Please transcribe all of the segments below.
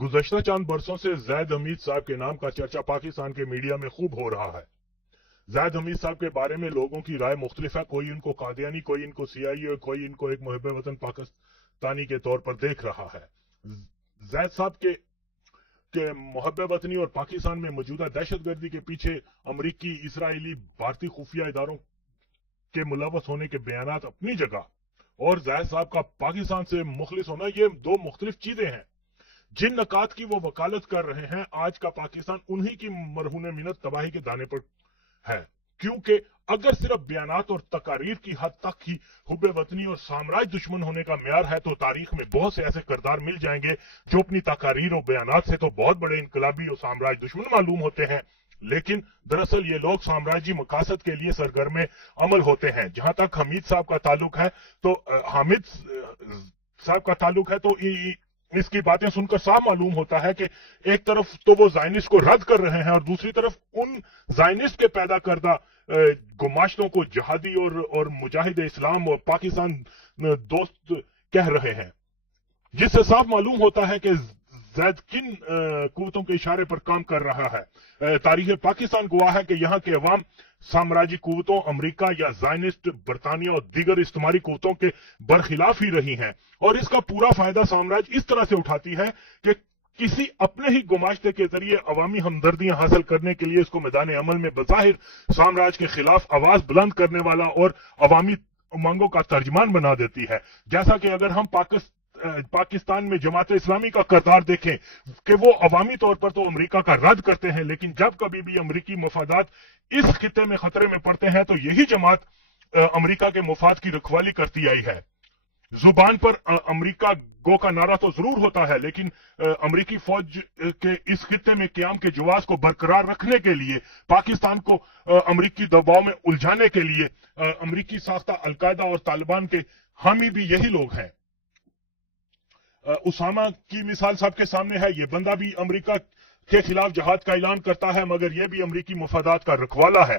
गुज़श्ता चंद बरसों से ज़ैद हमीद साहब के नाम का चर्चा पाकिस्तान के मीडिया में खूब हो रहा है। ज़ैद हमीद साहब के बारे में लोगों की राय मुख्तलिफ है। कोई इनको कादियानी, कोई इनको सीआईए, कोई इनको एक मुहिब वतन पाकिस्तानी के तौर पर देख रहा है। ज़ैद साहब के मुहिब वतनी और पाकिस्तान में मौजूदा दहशतगर्दी के पीछे अमरीकी, इसराइली, भारतीय खुफिया इदारों के मुलव्वस होने के बयानात अपनी जगह, और ज़ैद साहब का पाकिस्तान से मुखलिस होना, ये दो मुख्तलिफ चीजें हैं। जिन नकात की वो वकालत कर रहे हैं, आज का पाकिस्तान उन्हीं की मरहून मिन्नत तबाही के दाने पर है। क्योंकि अगर सिर्फ बयानात और तकारीर की हद तक ही हुब्बे वतनी और साम्राज्य दुश्मन होने का म्यार है, तो तारीख में बहुत से ऐसे किरदार मिल जाएंगे जो अपनी तकारीर और बयानात से तो बहुत बड़े इनकलाबी और साम्राज्य दुश्मन मालूम होते हैं, लेकिन दरअसल ये लोग साम्राज्य मकासद के लिए सरगर्म अमल होते हैं। जहां तक हमीद साहब का ताल्लुक है, तो हामिद साहब का ताल्लुक है, तो इसकी बातें सुनकर साफ मालूम होता है कि एक तरफ तो वो ज़ायनिस्ट को रद्द कर रहे हैं और दूसरी तरफ उन ज़ायनिस्ट के पैदा करदा गुमाश्तों को जहादी और मुजाहिद इस्लाम और पाकिस्तान दोस्त कह रहे हैं, जिससे साफ मालूम होता है कि ज़ैद किन कुव्वतों के इशारे पर काम कर रहा है। तारीख पाकिस्तान गवाह है कि यहाँ के अवाम साम्राज्य कुव्वतों, अमेरिका या ज़ायनिस्ट, बरतानिया और दीगर इस्तेमारी कुव्वतों के बरखिलाफ ही रही हैं, और इसका पूरा फायदा साम्राज्य इस तरह से उठाती है कि किसी अपने ही गुमाश्ते के जरिए अवामी हमदर्दियां हासिल करने के लिए इसको मैदान अमल में बज़ाहिर साम्राज्य के खिलाफ आवाज बुलंद करने वाला और अवामी मांगों का तर्जमान बना देती है। जैसा कि अगर हम पाकिस्तान में जमात इस्लामी का किरदार देखें कि वो अवामी तौर पर तो अमेरिका का रद्द करते हैं, लेकिन जब कभी भी अमेरिकी मफादात इस खिते में खतरे में पड़ते हैं तो यही जमात अमेरिका के मुफाद की रखवाली करती आई है। जुबान पर अमेरिका गो का नारा तो जरूर होता है, लेकिन अमेरिकी फौज के इस खिते में क्याम के जवाब को बरकरार रखने के लिए, पाकिस्तान को अमेरिकी दबाव में उलझाने के लिए अमेरिकी साख्ता अलकायदा और तालिबान के हामी भी यही लोग हैं। उसामा की मिसाल सबके सामने है। ये बंदा भी अमेरिका के खिलाफ जहाद का ऐलान करता है, मगर यह भी अमेरिकी मफादात का रखवाला है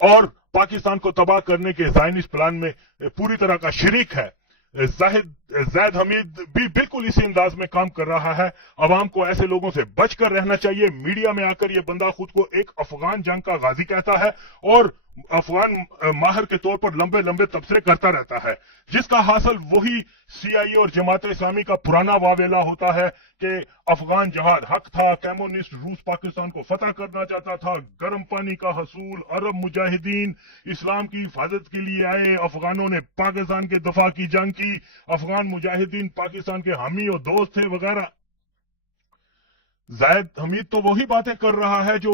और पाकिस्तान को तबाह करने के ज़ायनिस्ट प्लान में पूरी तरह का शरीक है। ज़ैद हमीद भी बिल्कुल इसी अंदाज में काम कर रहा है। अवाम को ऐसे लोगों से बचकर रहना चाहिए। मीडिया में आकर यह बंदा खुद को एक अफगान जंग का गाजी कहता है और अफगान माहिर के तौर पर लंबे लंबे तबसरे करता रहता है, जिसका हासिल वही सीआईए और जमात इस्लामी का पुराना वावेला होता है कि अफगान जहाद हक था, कम्युनिस्ट रूस पाकिस्तान को फतह करना चाहता था, गर्म पानी का हसूल, अरब मुजाहिदीन इस्लाम की हिफाजत के लिए आए, अफगानों ने पाकिस्तान के दफा की जंग की, अफगान मुजाहिदीन पाकिस्तान के हामी और दोस्त थे वगैरह। ज़ैद हमीद तो वही बातें कर रहा है जो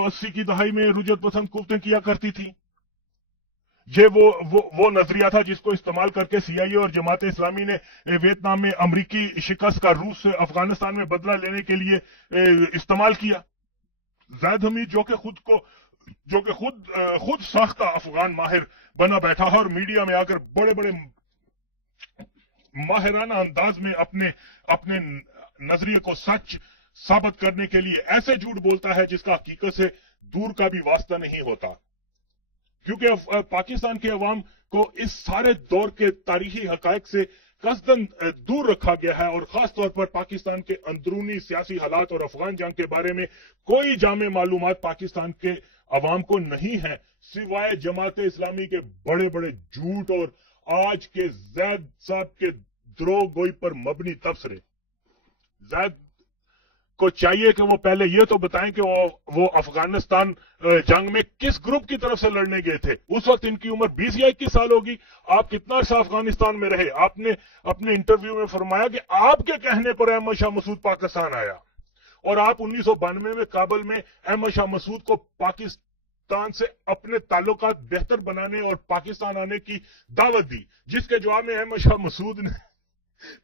80 की दहाई में रुजत पसंद कुव्वतें किया करती थी। ये वो नजरिया था जिसको इस्तेमाल करके सीआईए और जमात इस्लामी ने वियतनाम में अमरीकी शिकस्त का रूस से अफगानिस्तान में बदला लेने के लिए इस्तेमाल किया। ज़ैद हमीद जो कि खुद साख्ता अफगान माहिर बना बैठा है और मीडिया में आकर बड़े बड़े माहिराना अंदाज में अपने नजरिए को सच साबित करने के लिए ऐसे झूठ बोलता है जिसका हकीकत से दूर का भी वास्ता नहीं होता। क्योंकि पाकिस्तान के अवाम को इस सारे दौर के तारीखी हकायक से कसदन दूर रखा गया है और खास तौर पर पाकिस्तान के अंदरूनी सियासी हालात और अफगान जंग के बारे में कोई जामे मालूमात पाकिस्तान के अवाम को नहीं है, सिवाय जमात इस्लामी के बड़े बड़े झूठ और आज के ज़ैद साहब के द्रोह गोई पर मबनी तबसरे। ज़ैद को चाहिए कि वो पहले ये तो बताएं कि वो अफगानिस्तान जंग में किस ग्रुप की तरफ से लड़ने गए थे। उस वक्त इनकी उम्र 20 या 21 साल होगी। आप कितना अर्सा अफगानिस्तान में रहे? आपने अपने इंटरव्यू में फरमाया कि आपके कहने पर अहमद शाह मसूद पाकिस्तान आया और आप 1992 में काबुल में अहमद शाह मसूद को पाकिस्तान से अपने ताल्लुकात बेहतर बनाने और पाकिस्तान आने की दावत दी, जिसके जवाब में अहमद शाह मसूद ने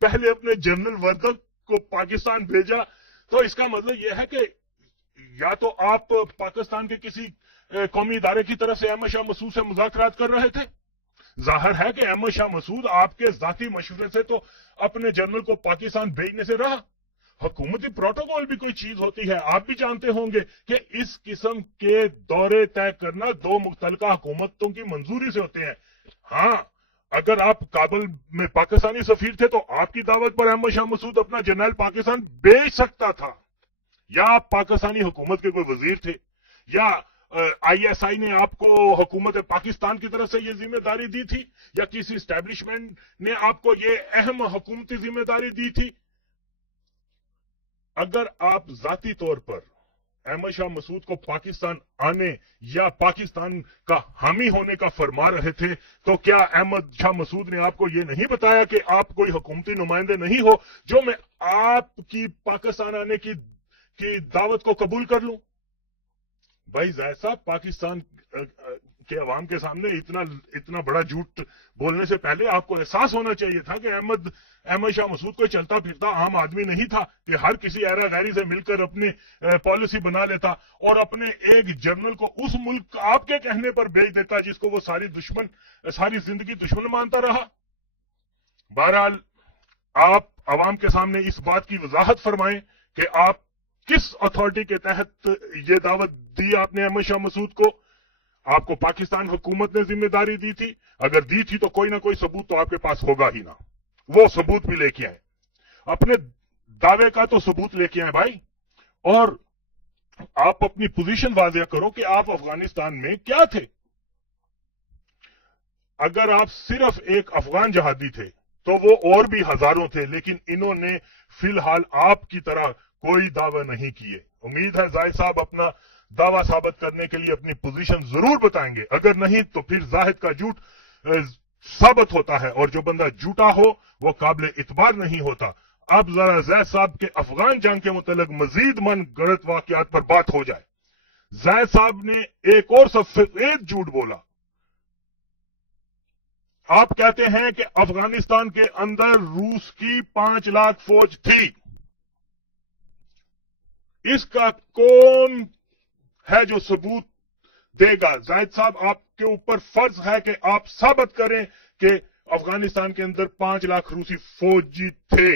पहले अपने जनरल वर्दक को पाकिस्तान भेजा। तो इसका मतलब यह है कि या तो आप पाकिस्तान के किसी कौमी इदारे की तरफ से अहमद शाह मसूद से मुज़ाकरात कर रहे थे। जाहिर है कि अहमद शाह मसूद आपके जाती मशवरे से तो अपने जनरल को पाकिस्तान भेजने से रहा। हुकूमती प्रोटोकॉल भी कोई चीज होती है, आप भी जानते होंगे कि इस किस्म के दौरे तय करना दो मुख्तलिफ हुकूमतों की मंजूरी से होते हैं। हाँ, اگر آپ کابل میں پاکستانی سفیر تھے تو آپ کی دعوت پر احمد شاہ مسعود اپنا جرنیل پاکستان بیچ سکتا تھا، یا آپ پاکستانی حکومت کے کوئی وزیر تھے، یا آئی ایس آئی نے آپ کو حکومت پاکستان کی طرف سے یہ ذمہ داری دی تھی، یا کسی اسٹیبلشمنٹ نے آپ کو یہ اہم حکومتی ذمہ داری دی تھی. اگر آپ ذاتی طور پر احمد شاہ مسعود کو پاکستان آنے یا پاکستان کا حامی ہونے کا فرما رہے تھے تو کیا احمد شاہ مسعود نے آپ کو یہ نہیں بتایا کہ آپ کوئی حکومتی نمائندے نہیں ہو جو میں آپ کی پاکستان آنے کی دعوت کو قبول کر لوں؟ بھائی زاہد صاحب، پاکستان کے عوام کے سامنے اتنا بڑا جھوٹ بولنے سے پہلے آپ کو احساس ہونا چاہیے تھا کہ احمد شاہ مسعود کوئی چلتا پھرتا عام آدمی نہیں تھا کہ ہر کسی ایرا غیری سے مل کر اپنی پالیسی بنا لیتا اور اپنے ایک جنرل کو اس ملک آپ کے کہنے پر بھیج دیتا جس کو وہ ساری زندگی دشمن مانتا رہا. بہرحال آپ عوام کے سامنے اس بات کی وضاحت فرمائیں کہ آپ کس اتھارٹی کے تحت یہ دعوت دی آپ نے احمد شاہ مسعود کو. آپ کو پاکستان حکومت نے ذمہ داری دی تھی، اگر دی تھی تو کوئی نہ کوئی ثبوت تو آپ کے پاس ہوگا ہی نہ. وہ ثبوت بھی لے کے آئیں، اپنے دعوے کا تو ثبوت لے کے آئیں بھائی، اور آپ اپنی پوزیشن واضح کرو کہ آپ افغانستان میں کیا تھے. اگر آپ صرف ایک افغان جہادی تھے تو وہ اور بھی ہزاروں تھے، لیکن انہوں نے فی الحال آپ کی طرح کوئی دعوے نہیں کیے. امید ہے زاہد صاحب اپنا دعویٰ ثابت کرنے کے لیے اپنی پوزیشن ضرور بتائیں گے، اگر نہیں تو پھر زاہد کا جھوٹ ثابت ہوتا ہے، اور جو بندہ جھوٹا ہو وہ قابل اعتبار نہیں ہوتا. اب ذرا زاہد صاحب کے افغان جنگ کے متعلق مزید من گڑت واقعات پر بات ہو جائے. زاہد صاحب نے ایک اور سفید جھوٹ بولا. آپ کہتے ہیں کہ افغانستان کے اندر روس کی 5 لاکھ فوج تھی. اس کا کون ہے جو ثبوت دے گا؟ زاہد صاحب، آپ کے اوپر فرض ہے کہ آپ ثابت کریں کہ افغانستان کے اندر 5 لاکھ روسی فوجی تھے،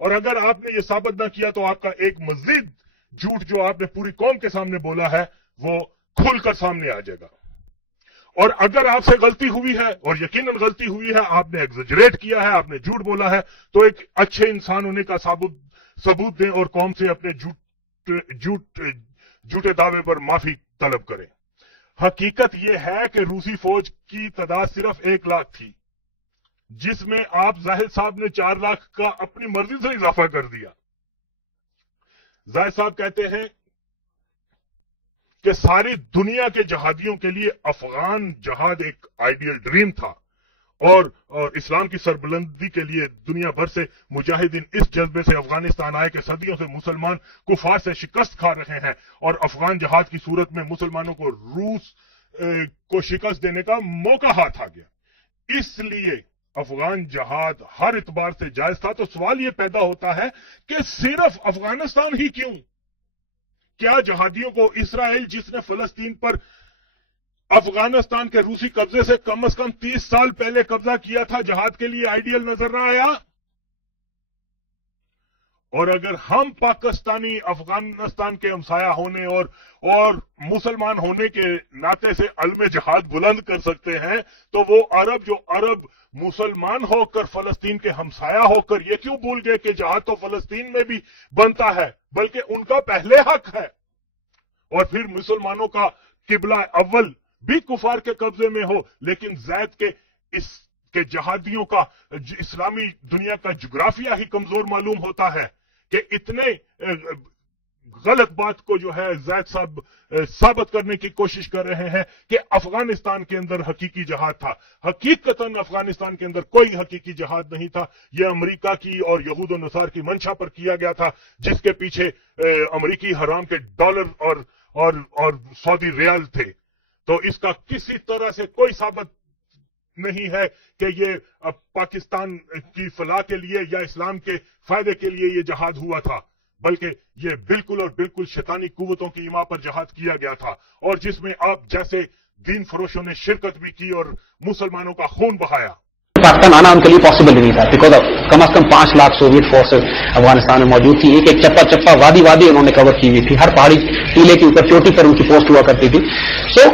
اور اگر آپ نے یہ ثابت نہ کیا تو آپ کا ایک مزید جھوٹ جو آپ نے پوری قوم کے سامنے بولا ہے وہ کھل کر سامنے آ جائے گا. اور اگر آپ سے غلطی ہوئی ہے، اور یقیناً غلطی ہوئی ہے، آپ نے ایگزیجریٹ کیا ہے، آپ نے جھوٹ بولا ہے، تو ایک اچھے انسان ہونے کا ثبوت دیں اور قوم سے اپنے جھوٹے دعوے پر معافی طلب کریں. حقیقت یہ ہے کہ روسی فوج کی تعداد صرف 1 لاکھ تھی، جس میں آپ زاہد صاحب نے 4 لاکھ کا اپنی مرضی سے اضافہ کر دیا. زاہد صاحب کہتے ہیں کہ ساری دنیا کے جہادیوں کے لیے افغان جہاد ایک آئیڈیل ڈریم تھا، اور اسلام کی سربلندی کے لیے دنیا بھر سے مجاہدین اس جذبے سے افغانستان آئے کہ صدیوں سے مسلمان کفار سے شکست کھا رہے ہیں، اور افغان جہاد کی صورت میں مسلمانوں کو روس کو شکست دینے کا موقع ہاتھ آ گیا. اس لیے افغان جہاد ہر اعتبار سے جائز تھا. تو سوال یہ پیدا ہوتا ہے کہ صرف افغانستان ہی کیوں؟ کیا جہادیوں کو اسرائیل، جس نے فلسطین پر افغانستان کے روسی قبضے سے کم از کم 30 سال پہلے قبضہ کیا تھا، جہاد کے لیے آئیڈیل نظر نہ آیا؟ اور اگر ہم پاکستانی افغانستان کے ہمسایہ ہونے اور مسلمان ہونے کے ناطے سے علم جہاد بلند کر سکتے ہیں، تو وہ عرب جو مسلمان ہو کر فلسطین کے ہمسایہ ہو کر یہ کیوں بھول گئے کہ جہاد تو فلسطین میں بھی بنتا ہے، بلکہ ان کا پہلے حق ہے. اور پھر مسلمانوں کا قبلہ اول بھی کفار کے قبضے میں ہو، لیکن زید کے جہادیوں کا اسلامی دنیا کا جغرافیہ ہی کمزور معلوم ہوتا ہے کہ اتنے غلط بات کو جو ہے زید صاحب ثابت کرنے کی کوشش کر رہے ہیں کہ افغانستان کے اندر حقیقی جہاد تھا. حقیقتاً افغانستان کے اندر کوئی حقیقی جہاد نہیں تھا. یہ امریکہ کی اور یہود و نصارا کی منشا پر کیا گیا تھا، جس کے پیچھے امریکی حرام کے ڈالر اور سعودی ریال تھے. تو اس کا کسی طرح سے کوئی ثابت نہیں ہے کہ یہ پاکستان کی فلاح کے لیے یا اسلام کے فائدے کے لیے یہ جہاد ہوا تھا، بلکہ یہ بالکل اور بالکل شیطانی قوتوں کی ایما پر جہاد کیا گیا تھا، اور جس میں آپ جیسے دین فروشوں نے شرکت بھی کی اور مسلمانوں کا خون بہایا. پاکستان آنا ان کے لیے پاسبل نہیں تھا، because come is come 5 lakh Soviet forces Afghanistan میں موجود تھی. ایک چپا وادی انہوں نے کور کی ہوئی تھی، ہر پہاڑی ٹیلے کے اوپر چوٹی پر ان کی پوسٹ ہوا کرتی تھی. سو